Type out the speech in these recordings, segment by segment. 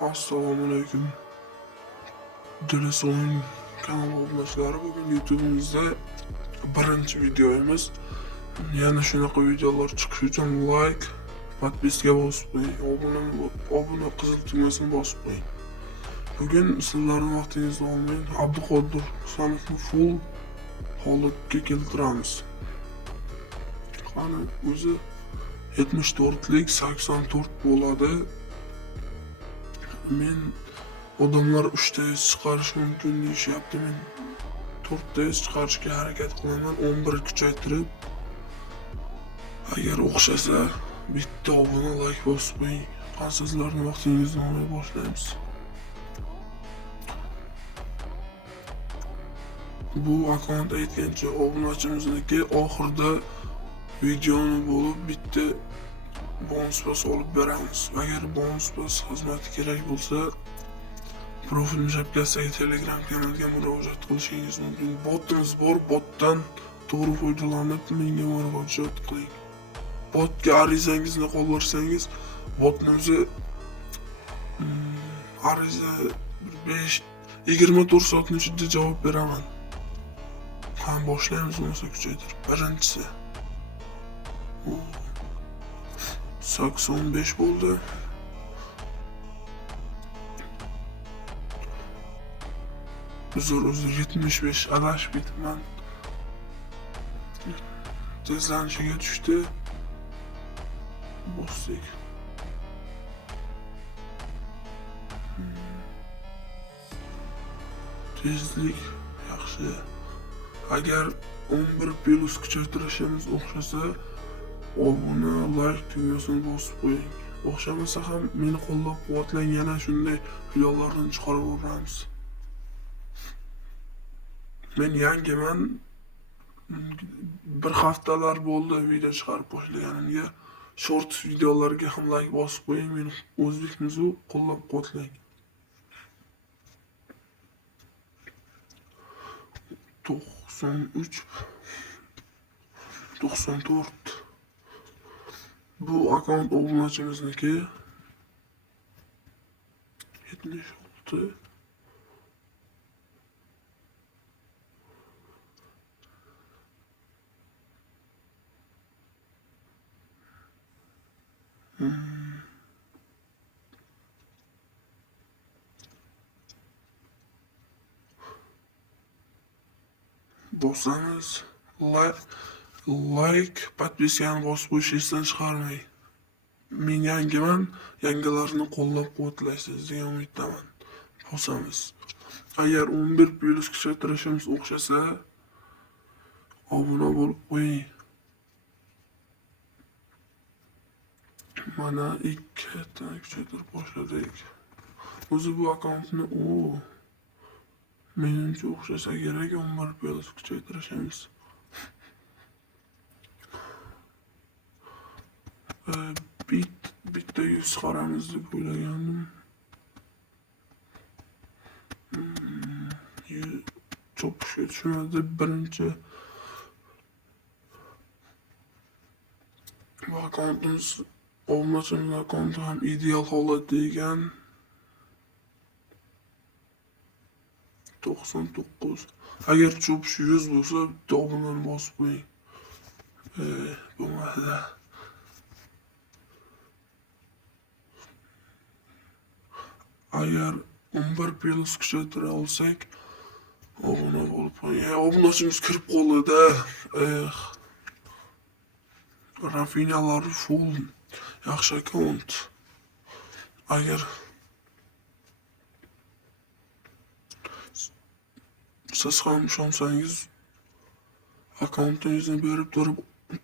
Assalomu alaykum. Dileso'ning kanal obunachilari, bugun YouTube'imizda birinchi videomiz. Yana shunaqa videolar chiqishi uchun like, podpiska bosib qo'ying, obuna qizil tugmasini bosib qo'ying. Bugun sizlarning vaqtingizni olmay, Abduqodir Husanovni full holatga keltiramiz. Qani o'zi 74lik 84 bo'ladi. Men odamlar 3 chiqarish mumkin deyishyapti. Men 4 chiqarishga harakat qilaman, 11 kuchaytirib. Agar o'xshasa bitta obuna, like bosib qo'ying. Qani sizlarning vaqtingizni olmay boshlaymiz. Bu akkaunt aytgancha obunachimizniki oxirida videoni bo'lib bitta bonus pas olib beramiz. Agar bonus pas xizmati kerak bo'lsa, profil shapkasidagi Telegram kanaliga murojaat qilishingiz mumkin. Botimiz bor, botdan to'g'ri foydalanib menga murojaat qiling. Botga arizangizni qoldirsangiz, botning o'zi ariza 24 soatning ichida javob beraman. Qani boshlaymiz bo'lmasa kuchaytirib. Birinchisi 85 bo'ldi. Uzr 75 adashib ketibman. Tezlanishiga tushdi. Bosdik. Tezlik yaxshi. Agar 11 plus kuchaytirishimiz o'xshasa, obuna, like tugmasini bosib qo'ying. O'xshamasa ham meni qo'llab-quvvatlang, yana shunday videolarni chiqarib boramiz. Men yangiman. Bir haftalar bo'ldi video chiqarib boshlaganimga. Short videolarga ham like bosib qo'ying, meni o'zbekmizu qo'llab-quvvatlang. 93 94. Bu akkaunt obunachimizniki 76. Bosamiz. Like, podpiskani bosib qo'yish esdan chiqarmang. Men yangiman, yangilarni qo'llab-quvvatlaysiz degan umiddaman. Bosamiz. Agar 11 plus kuchaytirishimiz o'xshasa, obuna bo'lib qo'ying. Mana 2 ta kuchaytirib boshladik. O'zi bu akkauntni menimcha o'xshasa kerak 11 plus kuchaytirishimiz. Bitta 100 chiqaramiz deb o'ylagandim. Chopishga tushmadi. Birinchi bu akkauntimiz obunachimiz akkaunti ham ideal holatda ekan. 99. Agar chopish 100 bo'lsa, bitta obunani bosib qo'ying. Bo'lmadi. Agar 11 plus kuchaytira olsak, obuna bo'lib qo'ying. Obunachimiz kirib qoldi-da. Rafinyalar full yaxshi akkaunt. Agar siz ham ishonsangiz, akkauntingizni berib turib,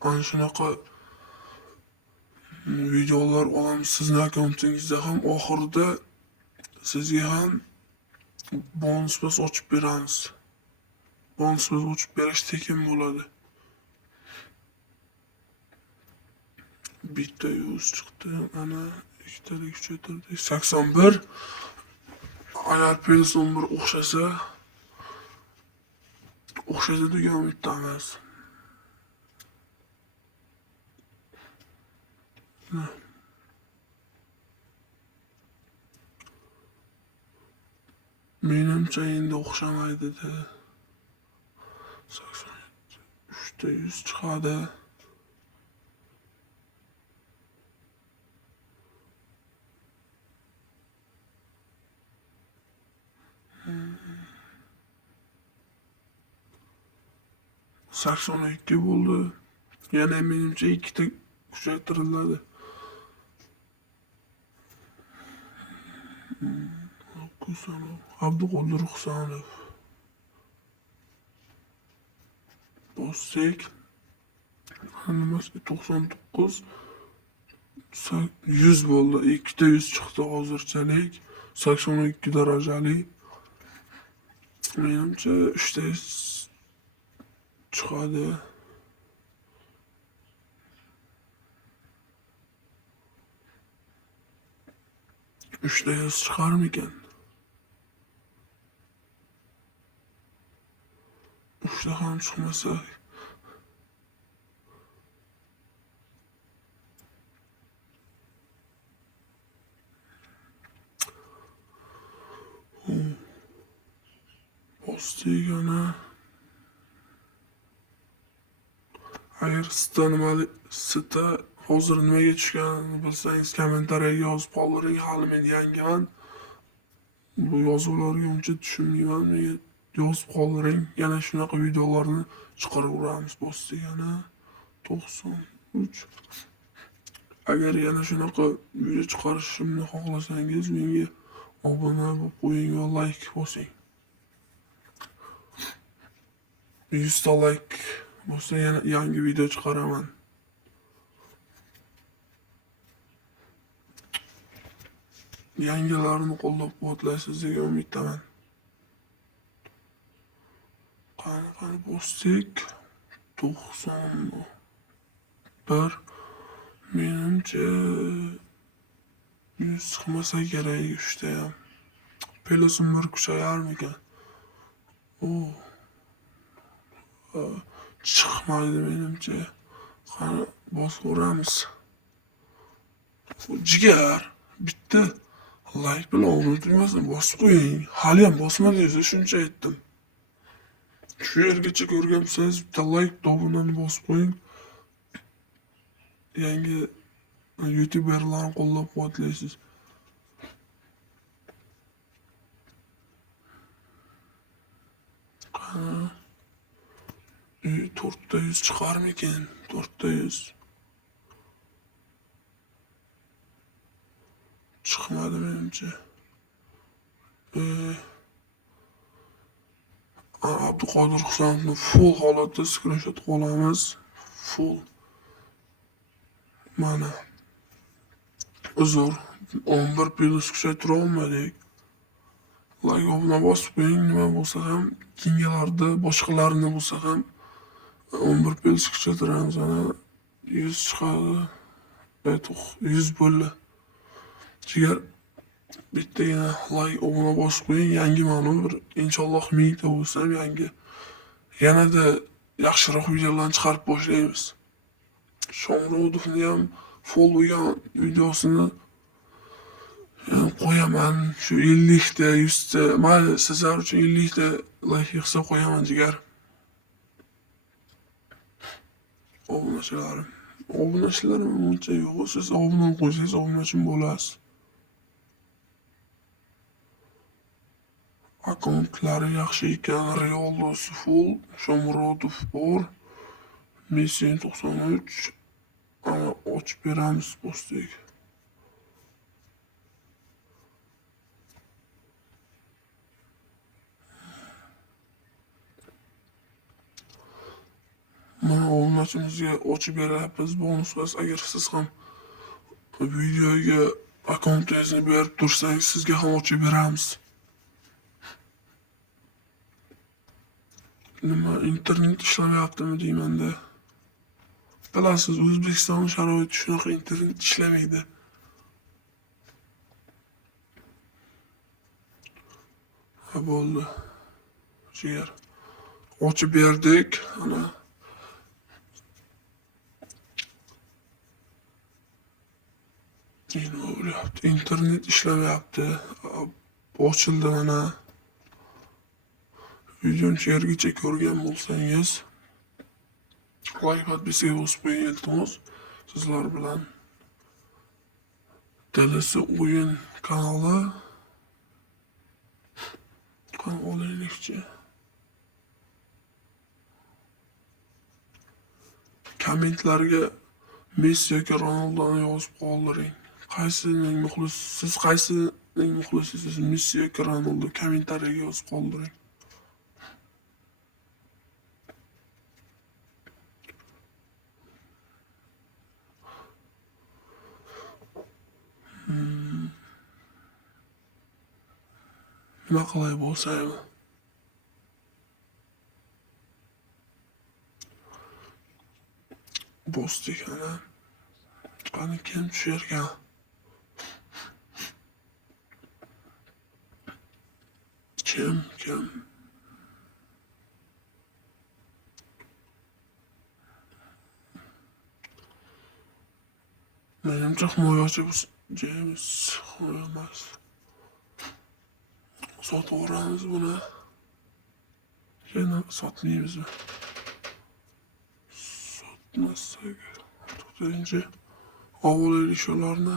ana shunaqa videolar olamiz. Sizning akkauntingizda ham oxirida sizga ham bonus pas ochib beramiz. Bonus pas ochib berish tekin bo'ladi. Bitta 100 chiqdi. Ana ikkitalik kuchaytirdik. 81. Agar plus 11 o'xshasa degan umiddamiz. Menimcha endi o'xshamaydi-da. 87 3 100 chiqadi. Sakson ikki bo'ldi. Yana menimcha ikkita kuchaytiriladi. Abduqodir Husanov. Bossak. Nimasi 99 100 bo'ldi. Ikkita 100 chiqdi hozirchalik. 82 darajali. Menimcha 3 100 chiqadi. 3 100 chiqarmikan? 3 ham chiqmasa bosdik ana. Agar sita hozir nimaga tushganini bilsangiz kommentariyaga yozib qoldiring. Hali men yangiman. Bu yozuvlarga uncha tushunmayman. Menga yozib qoldiring. Yana shunaqa videolarni chiqaraveramiz. Bosdik ana 93. Agar yana shunaqa video chiqarishimni xohlasangiz menga obuna bo'lib qo'ying va like bosing. 100 ta like bo'lsa yana yangi video chiqaraman. Yangilarni qo'llab-quvvatlaysiz degan umiddaman. Qani bosdik 91. Menimcha 100 chiqmasa kerak 3 ta ham. Pelosim bir kuchayarmikan? Chiqmaydi menimcha. Qani bosaveramiz. Jigar bitta like bilan unutmaysan bosib qo'ying. Hali ham bosmadingiz, shuncha aytdim. Shu yergacha ko'rgansiz bitta like obunani bosib qo'ying. Yangi youtuberlarni qo'llab-quvvatlaysiz. Qani 400 chiqarmikan? 400 chiqmadi menimcha. Abduqodir Husanovni full holatda screenshot olamiz. Full. Mana. Uzr, 11 plus kuchaytira olmadik. Like obuna bosib qo'ying, nima bo'lsa ham, keyingilarda boshqalarni bo'lsa ham 11 plus kuchaytiramiz. Ana 100 chiqadi. 100 bo'ldi. Jigar bittagina like obuna bosib qo'ying. Yangi ma'lum bir inshaalloh 1000 ta bo'lsam yangi yanada yaxshiroq videolarni chiqarib boshlaymiz. Shomurodovni ham full bo'lgan videosini qo'yaman. Shu 50 ta, 100 ta, mayli sizlar uchun 50 ta like yig'sa qo'yaman jigar. Obunachilarim. Obunachilarim uncha yo'q. Siz obuna qo'ysangiz obunachim bo'lasiz. Akkauntlari yaxshi ekan. Ronaldosi full, Shomurodov bor. Messi 93. Ana ochib beramiz bosdik. Mana obunachimizga ochib beryapmiz bonuslar. Agar siz ham videoga akkauntingizni berib tursangiz, sizga ham ochib beramiz. Nima internet ishlamayaptimi deymanda. Bilasiz, O'zbekiston sharoiti shunaqa, internet ishlamaydi. Ha bo'ldi. Jigar. Ochib berdik. Ana nima bo'lyapti? Internet ishlamayapti. Ochildi mana. Videoni shergacha ko'rgan bo'lsangiz, like podpiskaga bosib qo'ying iltimos. Sizlar bilan Dalasi o'yin kanali qani olaylikchi. Kommentlarga Messi yoki Ronaldoni yozib qoldiring. Siz qaysining muxlisisiz? Messi yoki Ronaldo? Kommentariyaga yozib qoldiring. Nima qilay bo'lsaymi? Bosdik ana. Qani kim tusharkan? Kim? Menimcha himoyachi bu James emas. Sotaveramiz buni. Yana sotmaymizmi? Sotmasak, to'rtinchi ovolaylik shularni.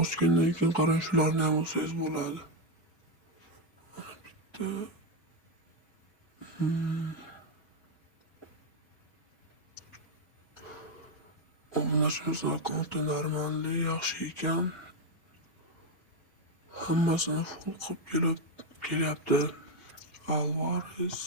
Ochgandan keyin qarang, shularni ham olsangiz bo'ladi. Bitta obunachimizning akkaunti normalli, yaxshi ekan. Hammasini full qilib kelyapti. Alvarez.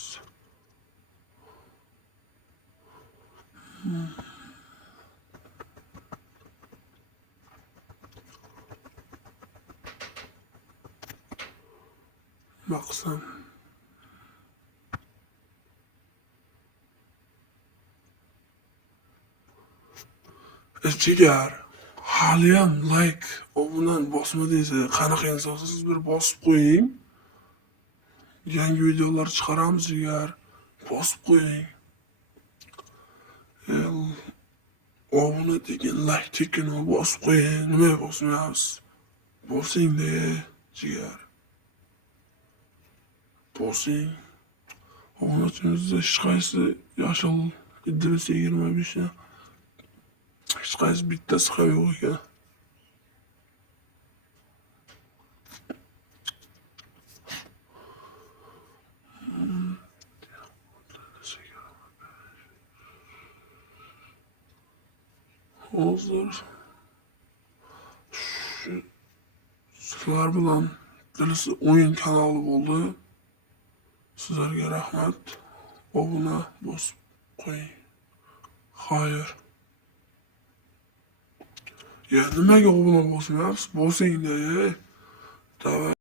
Baksam. Jigar. Haliyam like, obuna bosmadingiz. Qanaqa insonsiz bir bosib qo'ying. Yangi videolar chiqaramiz jigar. Bosib qo'ying. Obuna degan, like tekin bosib qo'ying. Nima bosmayapsiz? Bosing-da, jigar. Bosing. Obunachimizda hech qaysi yashil Idris 25 ni hech qaysi bittasi ham yo'q ekan. Hozir sizlar bilan Dalasi o'yin kanali bo'ldi. Sizlarga rahmat. Obuna bosib qo'ying. Xayr. Ya nimaga obuna bosmayapsiz? Bosing-da.